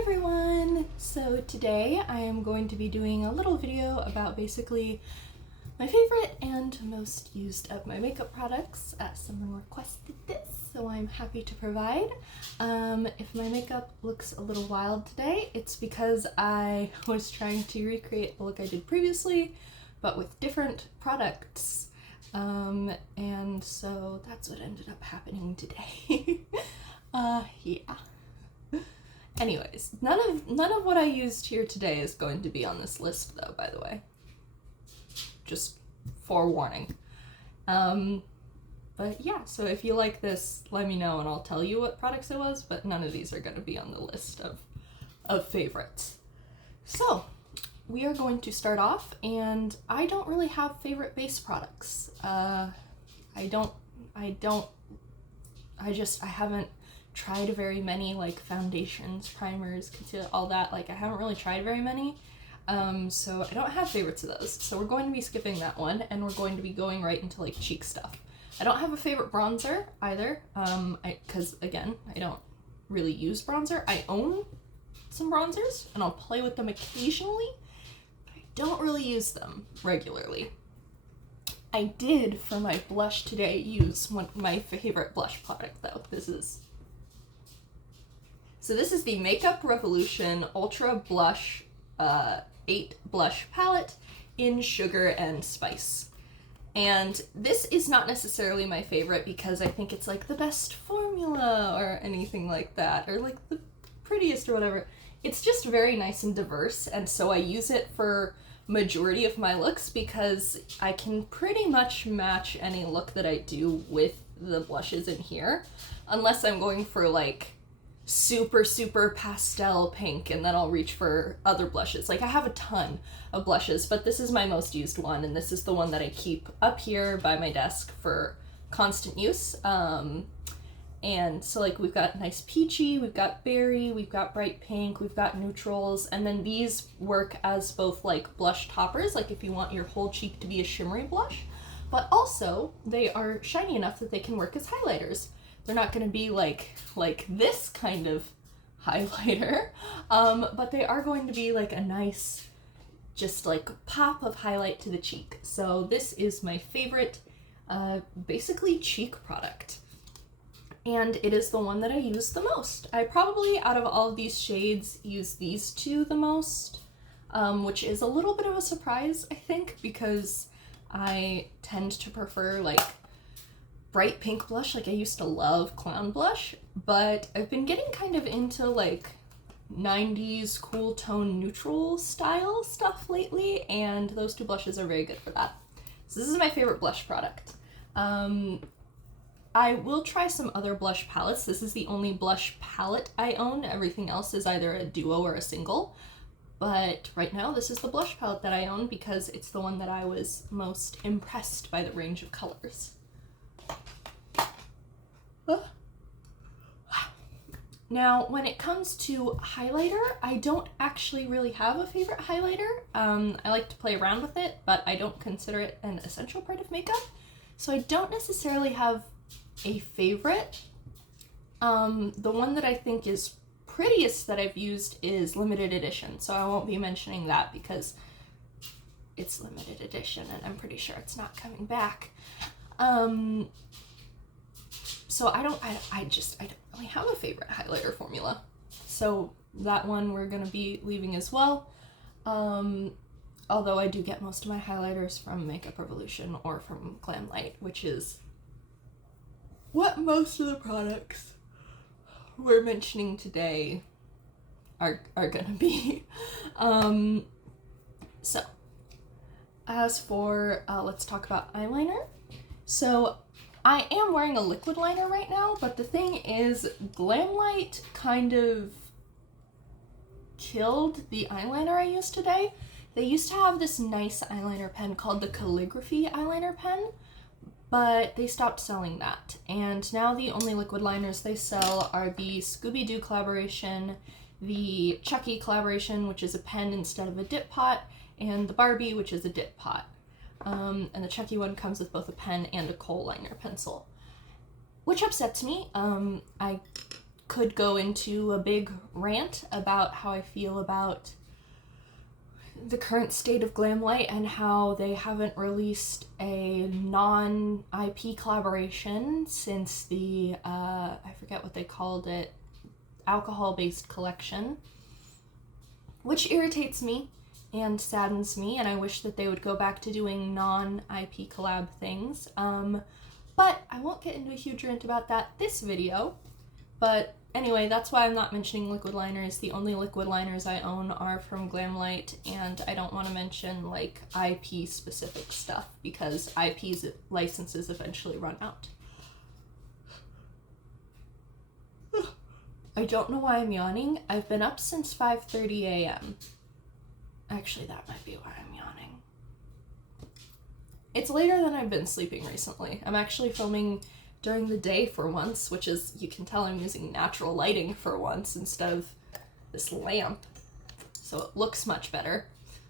everyone! So today I am going to be doing a little video about basically my favorite and most used of my makeup products. Someone requested this, so I'm happy to provide. If my makeup looks a little wild today, it's because I was trying to recreate the look I did previously, but with different products. And so that's what ended up happening today. Yeah. Anyways, none of what I used here today is going to be on this list though, by the way. Just forewarning. But yeah, so if you like this, let me know and I'll tell you what products it was, but none of these are going to be on the list of favorites. So, we are going to start off, and I don't really have favorite base products. I haven't tried very many, like foundations, primers, concealer, all that. Like, I haven't really tried very many, so I don't have favorites of those. So we're going to be skipping that one, and we're going to be going right into like cheek stuff. I don't have a favorite bronzer either, because again, I don't really use bronzer. I own some bronzers, and I'll play with them occasionally, but I don't really use them regularly. I did, for my blush today, use my favorite blush product though. This is the Makeup Revolution Ultra Blush 8 Blush Palette in Sugar and Spice. And this is not necessarily my favorite because I think it's like the best formula or anything like that, or like the prettiest or whatever. It's just very nice and diverse, and so I use it for majority of my looks because I can pretty much match any look that I do with the blushes in here, unless I'm going for like super pastel pink, and then I'll reach for other blushes. Like, I have a ton of blushes, but this is my most used one, and this is the one that I keep up here by my desk for constant use. And so like we've got nice peachy, we've got berry, we've got bright pink, we've got neutrals, and then these work as both like blush toppers, like if you want your whole cheek to be a shimmery blush, but also they are shiny enough that they can work as highlighters. They're not going to be like this kind of highlighter, but they are going to be like a nice, just like pop of highlight to the cheek. So this is my favorite, basically cheek product. And it is the one that I use the most. I probably, out of all of these shades, use these two the most, which is a little bit of a surprise, I think, because I tend to prefer like bright pink blush. Like, I used to love clown blush, but I've been getting kind of into like 90s cool tone neutral style stuff lately, and those two blushes are very good for that. So this is my favorite blush product. I will try some other blush palettes. This is the only blush palette I own. Everything else is either a duo or a single. But right now, this is the blush palette that I own because it's the one that I was most impressed by the range of colors. Now, when it comes to highlighter, I don't actually really have a favorite highlighter. I like to play around with it, but I don't consider it an essential part of makeup. So I don't necessarily have a favorite. The one that I think is prettiest that I've used is limited edition, so I won't be mentioning that because it's limited edition and I'm pretty sure it's not coming back. So I don't really have a favorite highlighter formula. So that one we're gonna be leaving as well. Although I do get most of my highlighters from Makeup Revolution or from Glamlite, which is what most of the products we're mentioning today are gonna be. So as for, let's talk about eyeliner. So I am wearing a liquid liner right now, but the thing is, Glamlite kind of killed the eyeliner I used today. They used to have this nice eyeliner pen called the Calligraphy eyeliner pen, but they stopped selling that. And now the only liquid liners they sell are the Scooby-Doo collaboration, the Chucky collaboration, which is a pen instead of a dip pot, and the Barbie, which is a dip pot. And the Chucky one comes with both a pen and a kohl liner pencil, which upsets me. I could go into a big rant about how I feel about the current state of Glamlight and how they haven't released a non-IP collaboration since the, I forget what they called it, alcohol-based collection, which irritates me and saddens me, and I wish that they would go back to doing non-IP collab things. But I won't get into a huge rant about that this video. But anyway, that's why I'm not mentioning liquid liners. The only liquid liners I own are from Glamlight, and I don't want to mention like IP specific stuff because IP's licenses eventually run out. I don't know why I'm yawning. I've been up since 5:30 a.m. Actually, that might be why I'm yawning. It's later than I've been sleeping recently. I'm actually filming during the day for once, which is, you can tell I'm using natural lighting for once instead of this lamp. So it looks much better.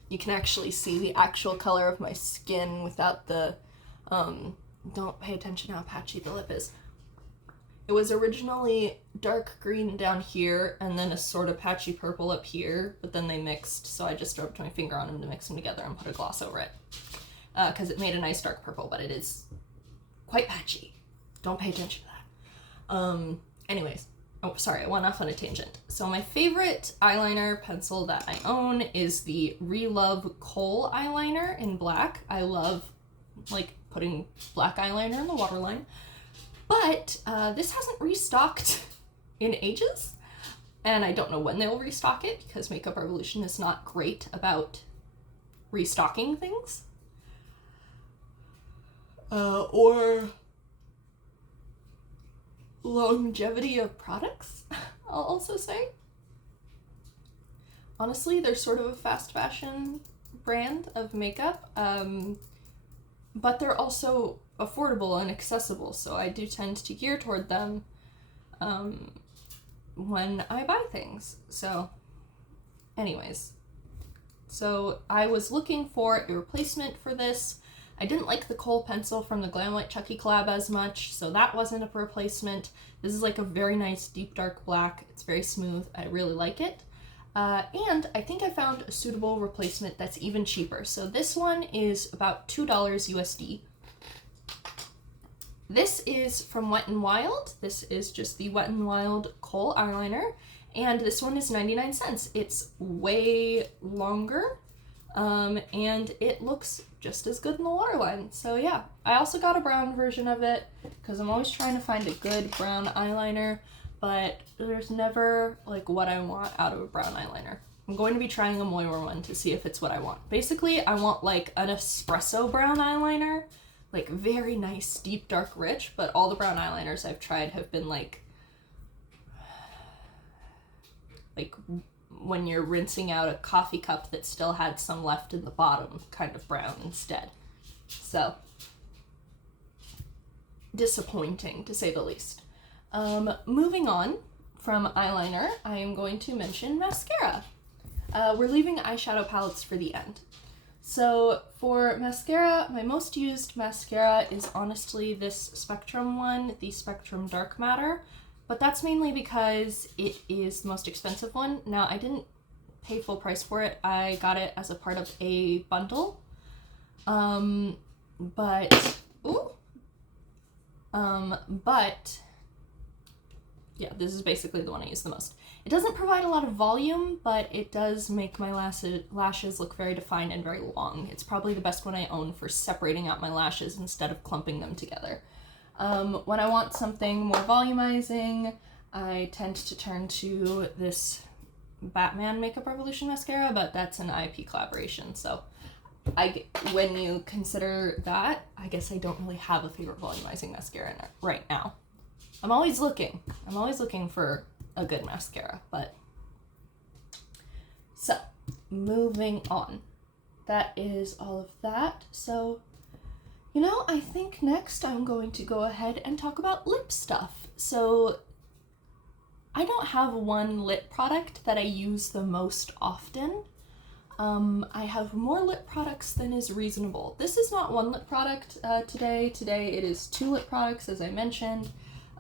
You can actually see the actual color of my skin without the, don't pay attention how patchy the lip is. It was originally dark green down here and then a sort of patchy purple up here, but then they mixed, so I just rubbed my finger on them to mix them together and put a gloss over it. Because it made a nice dark purple, but it is quite patchy. Don't pay attention to that. Anyways, oh, sorry, I went off on a tangent. So my favorite eyeliner pencil that I own is the Relove Kohl eyeliner in black. I love, like, putting black eyeliner in the waterline. But this hasn't restocked in ages, and I don't know when they'll restock it because Makeup Revolution is not great about restocking things. Or longevity of products, I'll also say. Honestly, they're sort of a fast fashion brand of makeup, but they're also affordable and accessible, so I do tend to gear toward them when I buy things. So anyways, so I was looking for a replacement for this. I didn't like the Kohl pencil from the Glamlight Chucky collab as much, so that wasn't a replacement. This is like a very nice deep dark black. It's very smooth. I really like it. And I think I found a suitable replacement that's even cheaper. So this one is about $2 USD. This is from Wet n Wild. This is just the Wet n Wild Kohl eyeliner, and this one is 99 cents. It's way longer, and it looks just as good in the waterline. So yeah, I also got a brown version of it because I'm always trying to find a good brown eyeliner, but there's never like what I want out of a brown eyeliner. I'm going to be trying a Moira one to see if it's what I want. Basically, I want like an espresso brown eyeliner, like very nice, deep, dark, rich, but all the brown eyeliners I've tried have been like when you're rinsing out a coffee cup that still had some left in the bottom kind of brown instead. So, disappointing to say the least. Moving on from eyeliner, I am going to mention mascara. We're leaving eyeshadow palettes for the end. So for mascara, my most used mascara is honestly this Spectrum one, the Spectrum Dark Matter, but that's mainly because it is the most expensive one. Now, I didn't pay full price for it. I got it as a part of a bundle. But yeah, this is basically the one I use the most. It doesn't provide a lot of volume, but it does make my lashes look very defined and very long. It's probably the best one I own for separating out my lashes instead of clumping them together. When I want something more volumizing, I tend to turn to this Batman Makeup Revolution mascara, but that's an IP collaboration, so when you consider that, I guess I don't really have a favorite volumizing mascara right now. I'm always looking for a good mascara, but so moving on. That is all of that. So, I think next I'm going to go ahead and talk about lip stuff. So I don't have one lip product that I use the most often. I have more lip products than is reasonable. This is not one lip product today. Today it is 2 lip products, as I mentioned.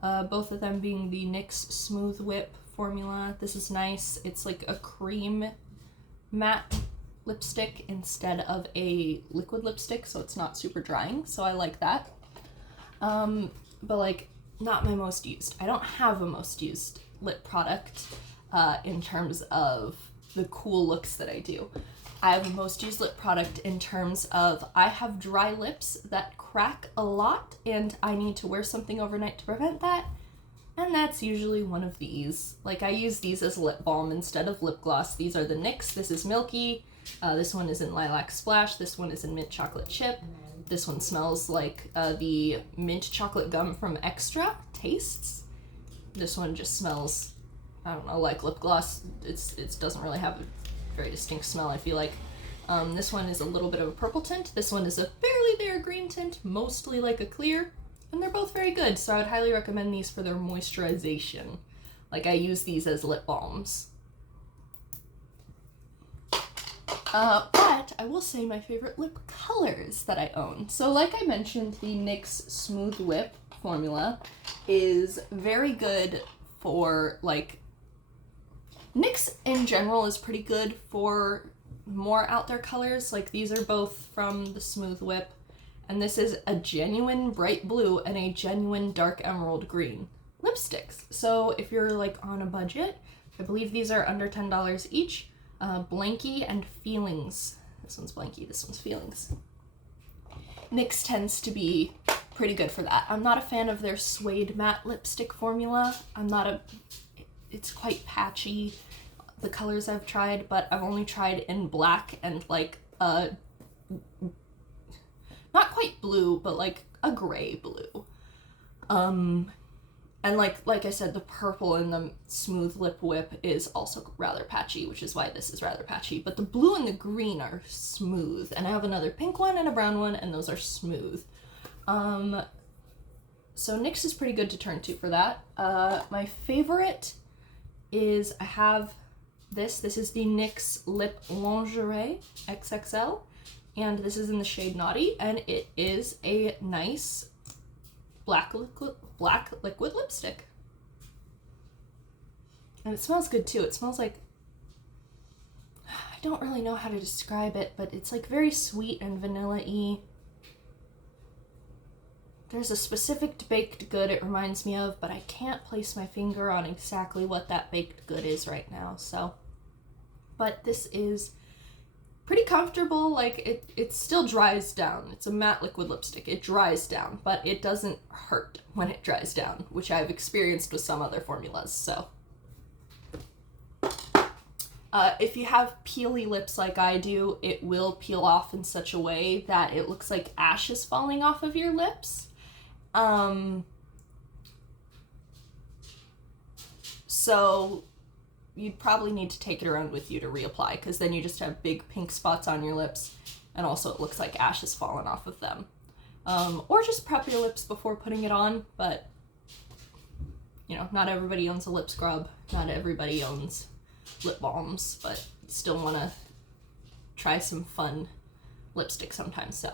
both of them being the NYX Smooth Whip formula. This is nice. It's like a cream matte lipstick instead of a liquid lipstick, so it's not super drying, so I like that. But like, not my most used. I don't have a most used lip product in terms of the cool looks that I do. I have a most used lip product in terms of I have dry lips that crack a lot and I need to wear something overnight to prevent that, and that's usually one of these. Like, I use these as lip balm instead of lip gloss. These are the NYX. This is Milky. This one is in Lilac Splash. This one is in Mint Chocolate Chip. This one smells like the mint chocolate gum from Extra Tastes. This one just smells, I don't know, like lip gloss. It doesn't really have a very distinct smell, I feel like. This one is a little bit of a purple tint. This one is a fairly bare green tint, mostly like a clear, and they're both very good, so I would highly recommend these for their moisturization. Like, I use these as lip balms. But I will say my favorite lip colors that I own. So like I mentioned, the NYX Smooth Whip formula is very good for, like, NYX in general is pretty good for more out there colors. Like, these are both from the Smooth Whip, and this is a genuine bright blue and a genuine dark emerald green lipsticks. So if you're like on a budget, I believe these are under $10 each. Blanky and Feelings. This one's Blanky, this one's Feelings. NYX tends to be pretty good for that. I'm not a fan of their suede matte lipstick formula. It's quite patchy, the colors I've tried, but I've only tried in black and like not quite blue, but like a gray blue. And like I said, the purple in the Smooth Lip Whip is also rather patchy, which is why this is rather patchy. But the blue and the green are smooth. And I have another pink one and a brown one, and those are smooth. So NYX is pretty good to turn to for that. My favorite is, I have this. This is the NYX Lip Lingerie XXL. And this is in the shade Naughty. And it is a nice black liquid lipstick. And it smells good too. It smells like, I don't really know how to describe it, but it's like very sweet and vanilla-y. There's a specific baked good it reminds me of, but I can't place my finger on exactly what that baked good is right now, so. But this is pretty comfortable. Like, it still dries down. It's a matte liquid lipstick. It dries down, but it doesn't hurt when it dries down, which I've experienced with some other formulas, so. If you have peely lips like I do, it will peel off in such a way that it looks like ash is falling off of your lips. So you'd probably need to take it around with you to reapply, because then you just have big pink spots on your lips, and also it looks like ash has fallen off of them. Or just prep your lips before putting it on, but, you know, not everybody owns a lip scrub, not everybody owns lip balms, but still want to try some fun lipstick sometimes, so.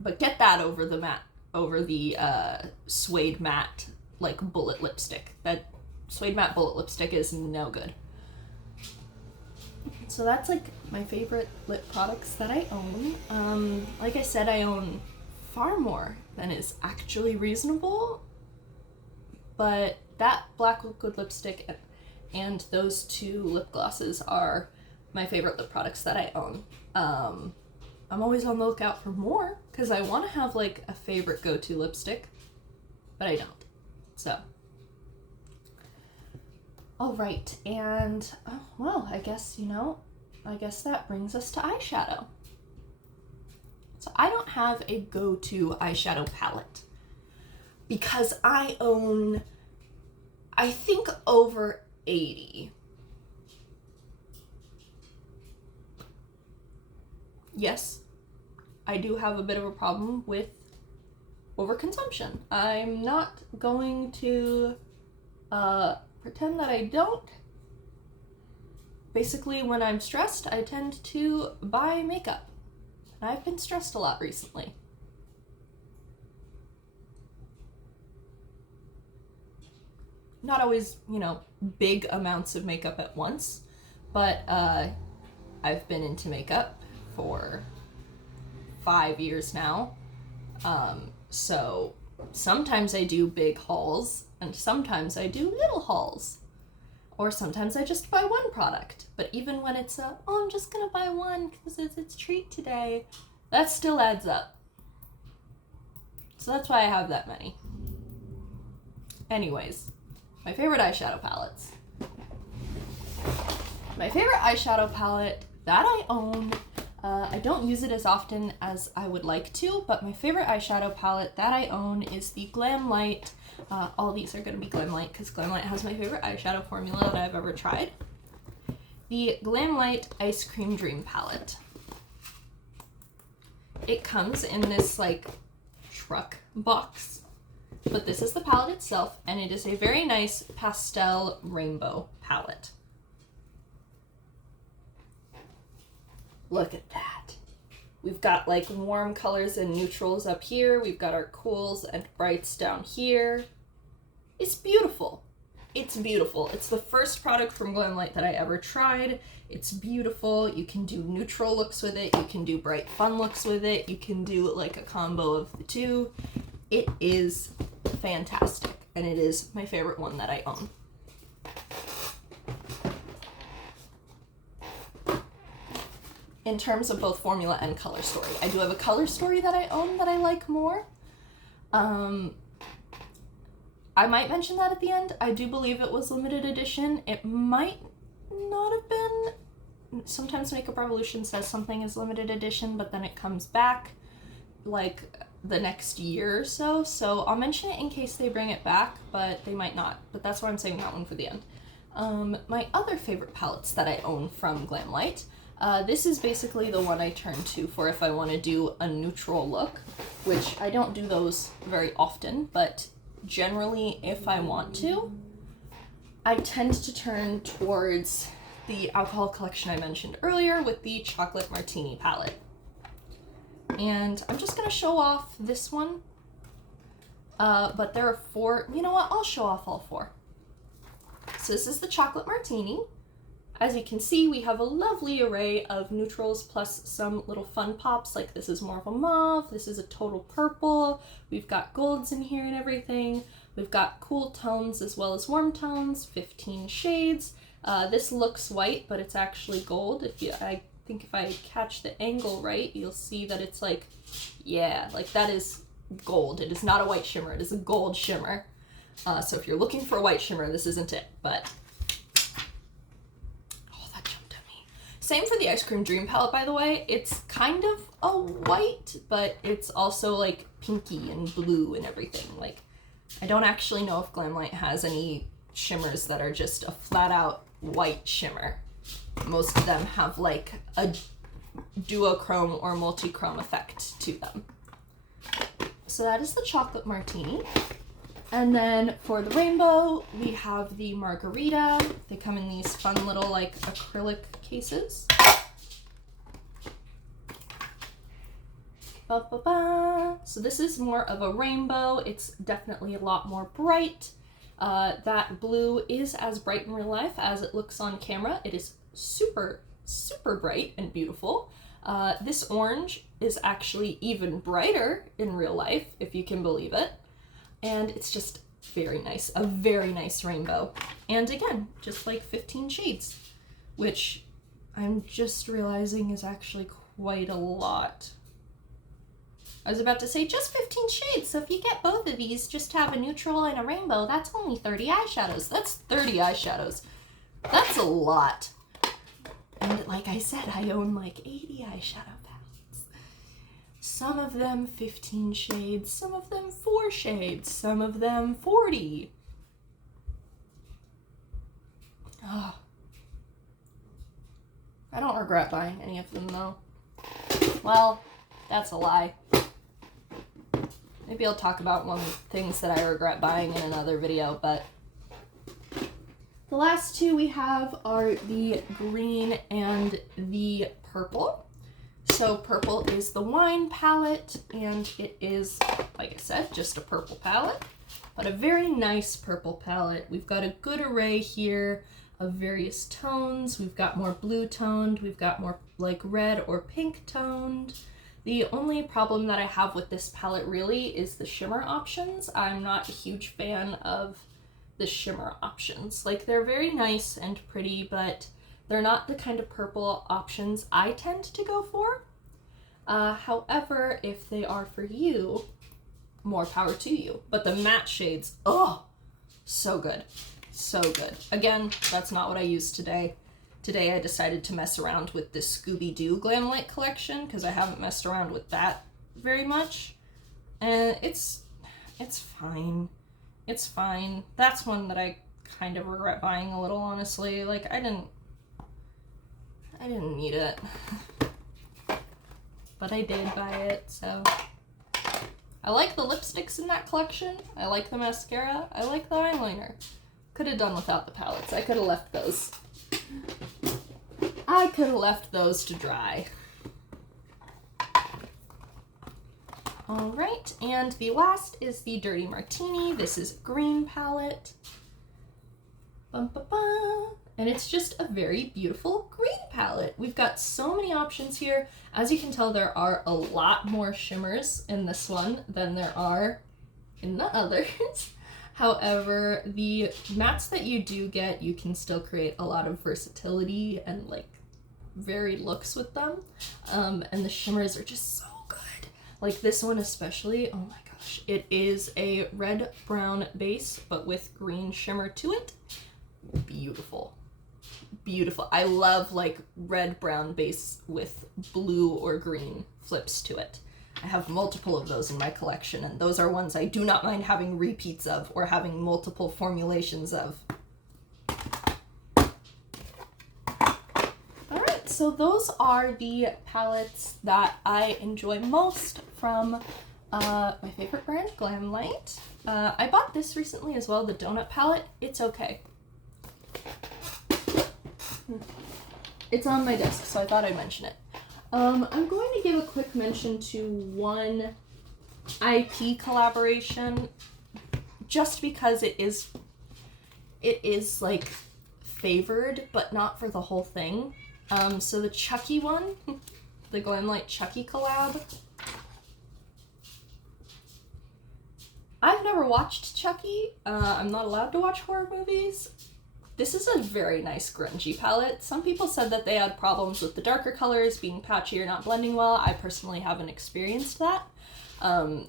But get that over the suede matte, like, bullet lipstick. That suede matte bullet lipstick is no good. So that's like my favorite lip products that I own. Like I said, I own far more than is actually reasonable, but that black liquid lipstick and those two lip glosses are my favorite lip products that I own. I'm always on the lookout for more, because I want to have like a favorite go-to lipstick, but I don't. So. Alright, and, well, I guess that brings us to eyeshadow. So I don't have a go-to eyeshadow palette, because I own, I think, over 80. Yes, I do have a bit of a problem with overconsumption. I'm not going to pretend that I don't. Basically, when I'm stressed, I tend to buy makeup. And I've been stressed a lot recently. not always, you know, big amounts of makeup at once, but I've been into makeup for 5 years now. So sometimes I do big hauls and sometimes I do little hauls. Or sometimes I just buy one product. But even when it's I'm just gonna buy one because it's a treat today, that still adds up. So that's why I have that many. Anyways, my favorite eyeshadow palettes. My favorite eyeshadow palette that I own, I don't use it as often as I would like to, but my favorite eyeshadow palette that I own is the Glamlite. All these are going to be Glamlite because Glamlite has my favorite eyeshadow formula that I've ever tried. The Glamlite Ice Cream Dream palette. It comes in this like truck box, but this is the palette itself, and it is a very nice pastel rainbow palette. Look at that. We've got like warm colors and neutrals up here. We've got our cools and brights down here. It's beautiful. It's beautiful. It's the first product from Glamlite that I ever tried. It's beautiful. You can do neutral looks with it. You can do bright fun looks with it. You can do like a combo of the two. It is fantastic, and it is my favorite one that I own. In terms of both formula and color story, I do have a color story that I own that I like more. I might mention that at the end. I do believe it was limited edition. It might not have been. Sometimes Makeup Revolution says something is limited edition, but then it comes back like the next year or so. So I'll mention it in case they bring it back, but they might not. But that's why I'm saving that one for the end. My other favorite palettes that I own from Glamlite. This is basically the one I turn to for if I want to do a neutral look, which I don't do those very often, but generally if I want to, I tend to turn towards the alcohol collection I mentioned earlier with the Chocolate Martini palette. And I'm just going to show off this one, but there are 4, you know what, I'll show off all 4. So this is the Chocolate Martini. As you can see, we have a lovely array of neutrals plus some little fun pops, like this is more of a mauve, this is a total purple, we've got golds in here and everything, we've got cool tones as well as warm tones, 15 shades. This looks white, but it's actually gold. I think if I catch the angle right, you'll see that it's like, yeah, like that is gold. It is not a white shimmer, it is a gold shimmer. So if you're looking for a white shimmer, this isn't it, but same for the Ice Cream Dream palette, by the way. It's kind of a white, but it's also like pinky and blue and everything. Like, I don't actually know if Glamlite has any shimmers that are just a flat out white shimmer. Most of them have like a duochrome or multi-chrome effect to them. So that is the Chocolate Martini. And then for the rainbow, we have the Margarita. They come in these fun little like acrylic cases. So this is more of a rainbow. It's definitely a lot more bright. That blue is as bright in real life as it looks on camera. It is super, super bright and beautiful. This orange is actually even brighter in real life, if you can believe it. And it's just very nice, a very nice rainbow. And again, just like 15 shades, which I'm just realizing is actually quite a lot. I was about to say just 15 shades, so if you get both of these, just have a neutral and a rainbow, that's only 30 eyeshadows. That's 30 eyeshadows. That's a lot. And like I said, I own like 80 eyeshadow palettes. Some of them 15 shades, some of them 4 shades, some of them 40. Oh. I don't regret buying any of them though. Well, that's a lie. Maybe I'll talk about one of the things that I regret buying in another video, but the last two we have are the green and the purple. So purple is the wine palette, and it is, like I said, just a purple palette. but a very nice purple palette. We've got a good array here of various tones. We've got more blue toned, we've got more like red or pink toned. The only problem that I have with this palette really is the shimmer options. I'm not a huge fan of the shimmer options. Like, they're very nice and pretty, but they're not the kind of purple options I tend to go for. However, if they are for you, more power to you. But the matte shades, oh, so good. So good. Again, that's not what I used today. Today I decided to mess around with this Scooby-Doo Glamlite collection because I haven't messed around with that very much. And it's fine. It's fine. That's one that I kind of regret buying a little, honestly. Like, I didn't need it. But I did buy it, so. I like the lipsticks in that collection. I like the mascara. I like the eyeliner. Could have done without the palettes. I could have left those. I could have left those to dry. All right, and the last is the Dirty Martini. This is a green palette. Bum, ba, ba. And it's just a very beautiful green palette. We've got so many options here. As you can tell, there are a lot more shimmers in this one than there are in the others. However, the mattes that you do get, you can still create a lot of versatility and like varied looks with them. And the shimmers are just so good. Like this one especially, oh my gosh. It is a red-brown base, but with green shimmer to it. Beautiful. Beautiful. I love like red-brown base with blue or green flips to it. I have multiple of those in my collection, and those are ones I do not mind having repeats of or having multiple formulations of. Alright, so those are the palettes that I enjoy most from my favorite brand, Glamlite. I bought this recently as well, the donut palette. It's okay. It's on my desk, so I thought I'd mention it. I'm going to give a quick mention to one IP collaboration, just because it is like favored, but not for the whole thing. So the Chucky one, the Glamlite Chucky collab. I've never watched Chucky. I'm not allowed to watch horror movies. This is a very nice grungy palette. Some people said that they had problems with the darker colors being patchy or not blending well. I personally haven't experienced that.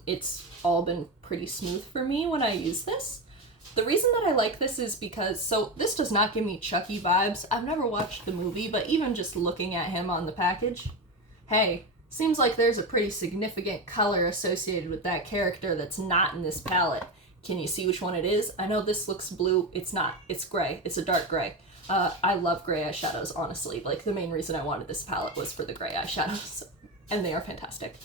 It's all been pretty smooth for me when I use this. The reason that I like this is because, so this does not give me Chucky vibes. I've never watched the movie, but even just looking at him on the package, hey, seems like there's a pretty significant color associated with that character that's not in this palette. Can you see which one it is? I know this looks blue. It's not. It's gray. It's a dark gray. I love gray eyeshadows, honestly. Like, the main reason I wanted this palette was for the gray eyeshadows, and they are fantastic.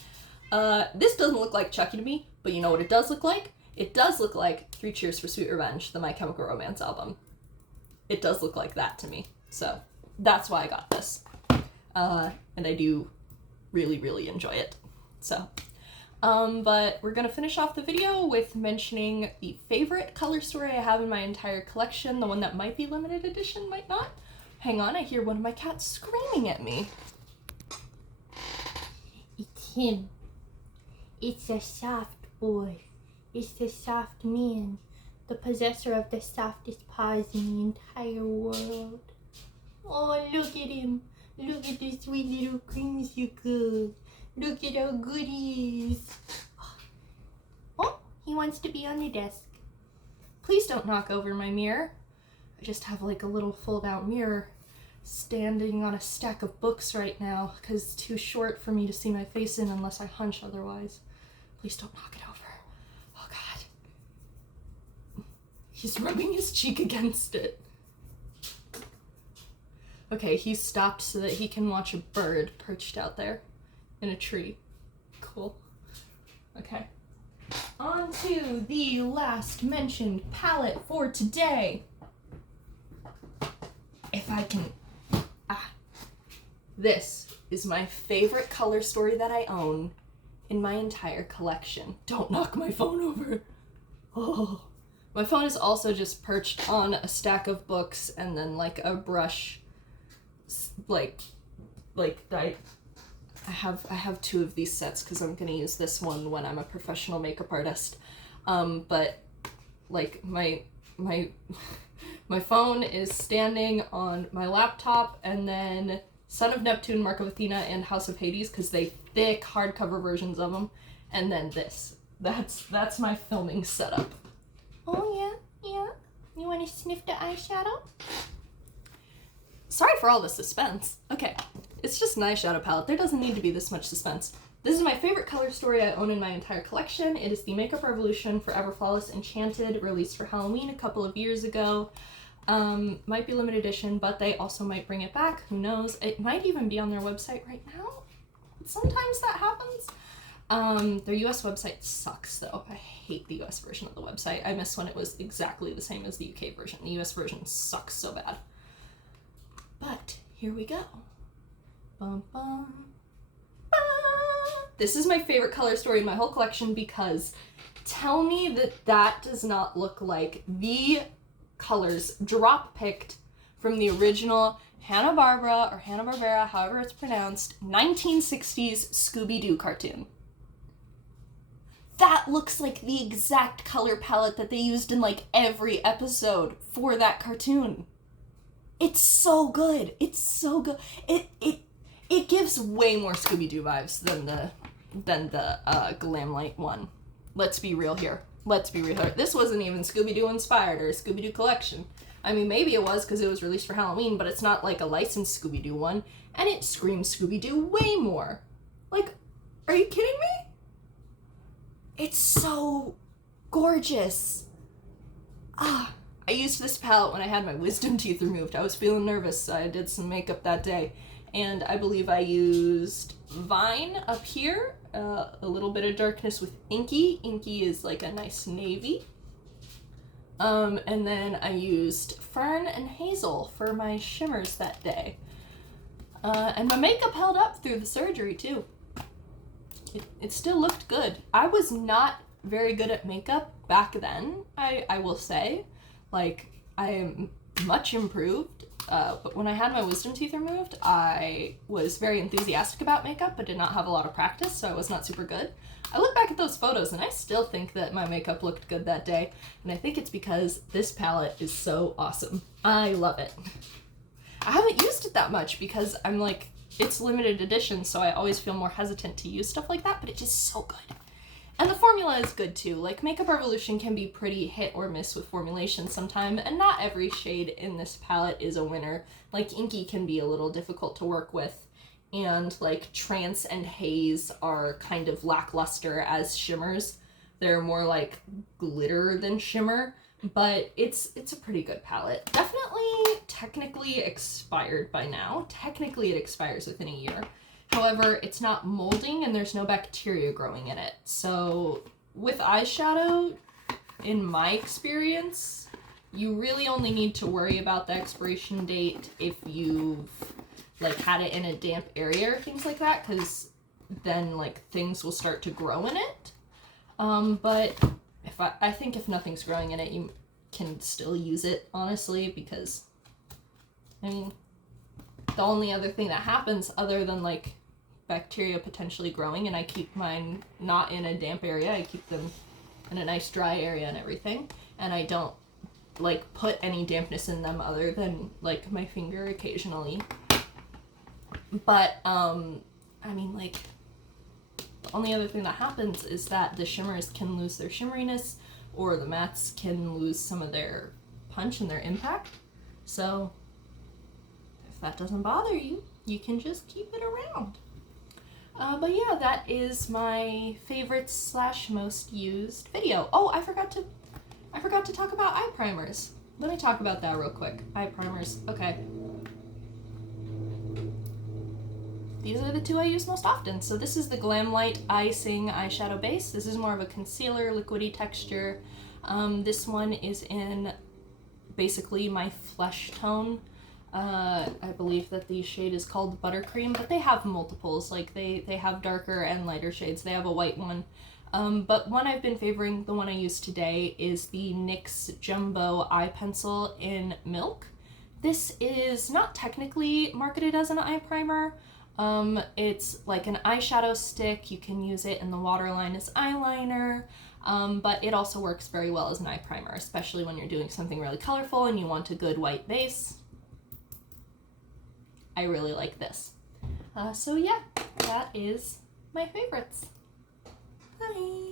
This doesn't look like Chucky to me, but you know what it does look like? It does look like 3 Cheers for Sweet Revenge, the My Chemical Romance album. It does look like that to me. So, that's why I got this. And I do really, really enjoy it. So... but we're gonna finish off the video with mentioning the favorite color story I have in my entire collection, the one that might be limited edition, might not. Hang on, I hear one of my cats screaming at me. It's him. It's a soft boy. It's the soft man, the possessor of the softest paws in the entire world. Oh, look at him. Look at the sweet little creamsicle. Look at how good he is. Oh, he wants to be on the desk. Please don't knock over my mirror. I just have like a little fold-out mirror standing on a stack of books right now because it's too short for me to see my face in unless I hunch otherwise. Please don't knock it over. Oh God. He's rubbing his cheek against it. Okay, he's stopped so that he can watch a bird perched out there in a tree. Cool. Okay. On to the last mentioned palette for today. If I can... This is my favorite color story that I own in my entire collection. Don't knock my phone over. Oh, My phone is also just perched on a stack of books and then like a brush, like I have two of these sets because I'm gonna use this one when I'm a professional makeup artist. But like my phone is standing on my laptop, and then Son of Neptune, Mark of Athena, and House of Hades because they thick hardcover versions of them, and then this. That's my filming setup. Oh yeah. You want to sniff the eyeshadow? Sorry for all the suspense. Okay, it's just an eyeshadow palette. There doesn't need to be this much suspense. This is my favorite color story I own in my entire collection. It is the Makeup Revolution Forever Flawless Enchanted, released for Halloween a couple of years ago. Might be limited edition, but they also might bring it back. Who knows? It might even be on their website right now. Sometimes that happens. Their US website sucks, though. I hate the US version of the website. I miss when it was exactly the same as the UK version. The US version sucks so bad. But here we go. Bum, bum, bum. This is my favorite color story in my whole collection because tell me that that does not look like the colors drop picked from the original Hanna-Barbera or Hanna-Barbera, however it's pronounced, 1960s Scooby-Doo cartoon. That looks like the exact color palette that they used in like every episode for that cartoon. It's so good. It's so good. It gives way more Scooby-Doo vibes than the Glamlight one. Let's be real here. This wasn't even Scooby-Doo inspired or a Scooby-Doo collection. I mean, maybe it was because it was released for Halloween, but it's not like a licensed Scooby-Doo one, and it screams Scooby-Doo way more. Like, are you kidding me? It's so gorgeous. I used this palette when I had my wisdom teeth removed. I was feeling nervous, so I did some makeup that day. And I believe I used Vine up here, a little bit of darkness with Inky. Inky is like a nice navy. And then I used Fern and Hazel for my shimmers that day. And my makeup held up through the surgery too. It still looked good. I was not very good at makeup back then, I will say. Like, I am much improved, but when I had my wisdom teeth removed, I was very enthusiastic about makeup, but did not have a lot of practice, so I was not super good. I look back at those photos, and I still think that my makeup looked good that day, and I think it's because this palette is so awesome. I love it. I haven't used it that much because I'm like, it's limited edition, so I always feel more hesitant to use stuff like that, but it's just so good. And the formula is good too. Like, Makeup Revolution can be pretty hit or miss with formulation sometime, and not every shade in this palette is a winner. Like, Inky can be a little difficult to work with, and like Trance and Haze are kind of lackluster as shimmers. They're more like glitter than shimmer, but it's a pretty good palette. Definitely technically expired by now. Technically it expires within a year. However, it's not molding and there's no bacteria growing in it. So with eyeshadow, in my experience, you really only need to worry about the expiration date if you've like had it in a damp area or things like that, because then like things will start to grow in it. But if I think if nothing's growing in it, you can still use it, honestly, because I mean, the only other thing that happens other than like bacteria potentially growing, and I keep mine not in a damp area, I keep them in a nice dry area and everything, and I don't like put any dampness in them other than like my finger occasionally. But I mean, like, the only other thing that happens is that the shimmers can lose their shimmeriness, or the mattes can lose some of their punch and their impact. So if that doesn't bother you, you can just keep it around. But yeah, that is my favorite / most used video. Oh, I forgot to talk about eye primers. Let me talk about that real quick. Eye primers. Okay. These are the two I use most often. So this is the Glamlight Icing eyeshadow base. This is more of a concealer, liquidy texture. This one is in basically my flesh tone. I believe that the shade is called Buttercream, but they have multiples. Like they have darker and lighter shades. They have a white one. But one I've been favoring, the one I used today, is the NYX Jumbo Eye Pencil in Milk. This is not technically marketed as an eye primer. It's like an eyeshadow stick. You can use it in the waterline as eyeliner, but it also works very well as an eye primer, especially when you're doing something really colorful and you want a good white base. I really like this. So yeah, that is my favorites. Bye!